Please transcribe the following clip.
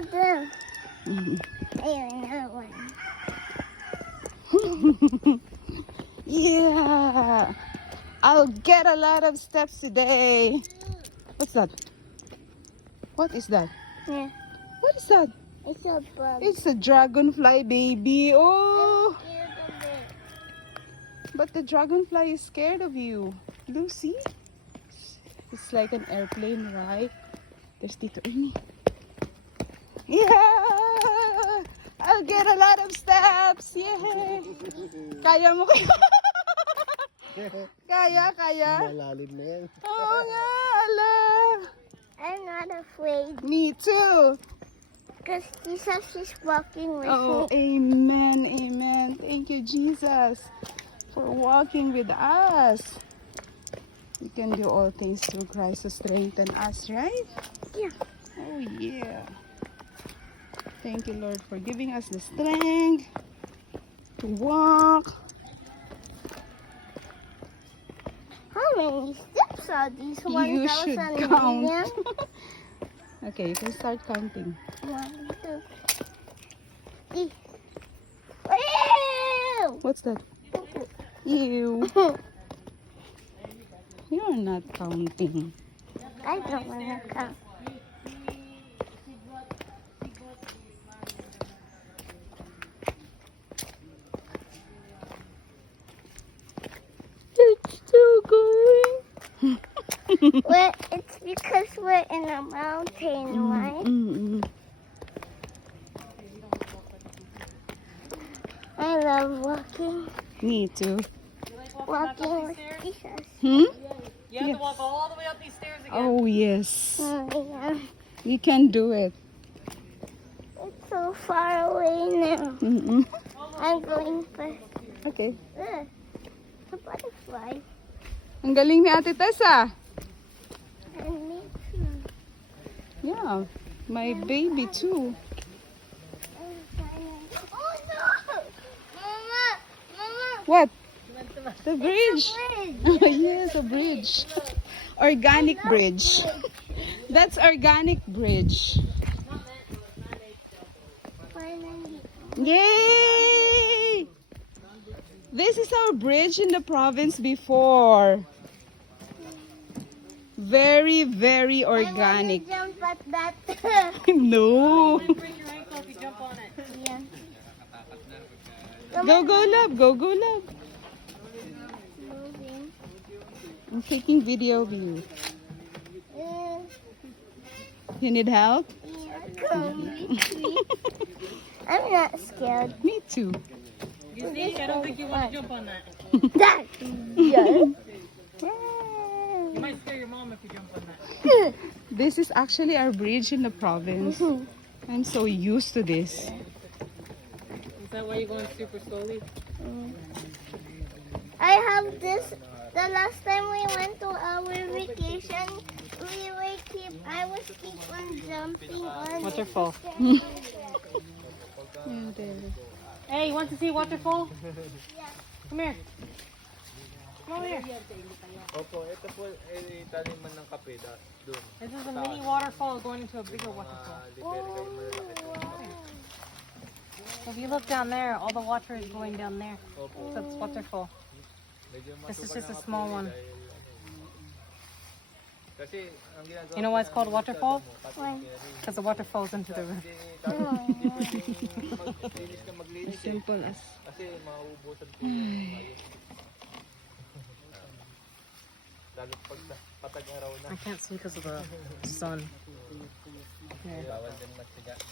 of them. Mhm. Another one. Yeah. I'll get a lot of steps today. What's that? What is that? Yeah. What is that? It's a bug. It's a dragonfly, baby. Oh, I'm scared of it. but the dragonfly is scared of you. Lucy? It's like an airplane, right? There's Tito Ernie. Yeah! I'll get a lot of steps. Yay! Kaya mo kayo? Kaya? Malalim na yan. Oo nga, ala. I'm not afraid Me too. because Jesus is walking with Oh, me. amen. Thank you, Jesus, for walking with us. We can do all things through Christ who strengthens us, right? Yeah. Oh, yeah. Thank you, Lord, for giving us the strength to walk. How many steps are these? You should 1,000 count. million? Okay, you can start counting. 1, 2, 3. Wow! What's that? Ew. You're not counting. I don't want to count. It's still going. Well, it's because we're in a mountain, right? Mm-mm. I love walking. Me too. Walking with Jesus. Hmm? You have to walk all the way up these stairs again. Oh, yes. Yeah. You can do it. It's so far away now. Mm-mm. I'm going first. Okay. The butterfly. Ang galing ni Ate Tessa. And me too. Yeah. My baby too. Oh no! Mama! What? The bridge. Bridge! Yes, a bridge. Organic bridge. That's organic bridge. Finally. Yay! This is our bridge in the province before. Very, very organic. I want to jump at that. No. Break your ankle if you jump on it. Yeah. Go, love. Go, love. Moving. I'm taking video of you. Uh, You need help? yeah, come with me. I'm not scared. Me too. You see, I don't think you want to jump on that. That. Yeah. You might scare your mom if you jump on that. This is actually our bridge in the province. I'm so used to this. Is that why you're going super slowly? I have this. The last time we went to our vacation, I was keep on jumping on. Waterfall. Yeah, there. Hey, you want to see waterfall? Come here. Come over here. Opo, ito po ay taniman ng kape doon. This is a mini waterfall going into a bigger waterfall. So if you look down there, all the water is going down there. So it's waterfall. This is just a small one. Kasi ang ginagawa You know why it's called waterfall? Why? Because the water falls into the river. maglinis ka maglinis As simple as. kasi mauubusan po yung ayos. Lalo pag patag araw na. I can't see because of the sun. Bawal din magsiga.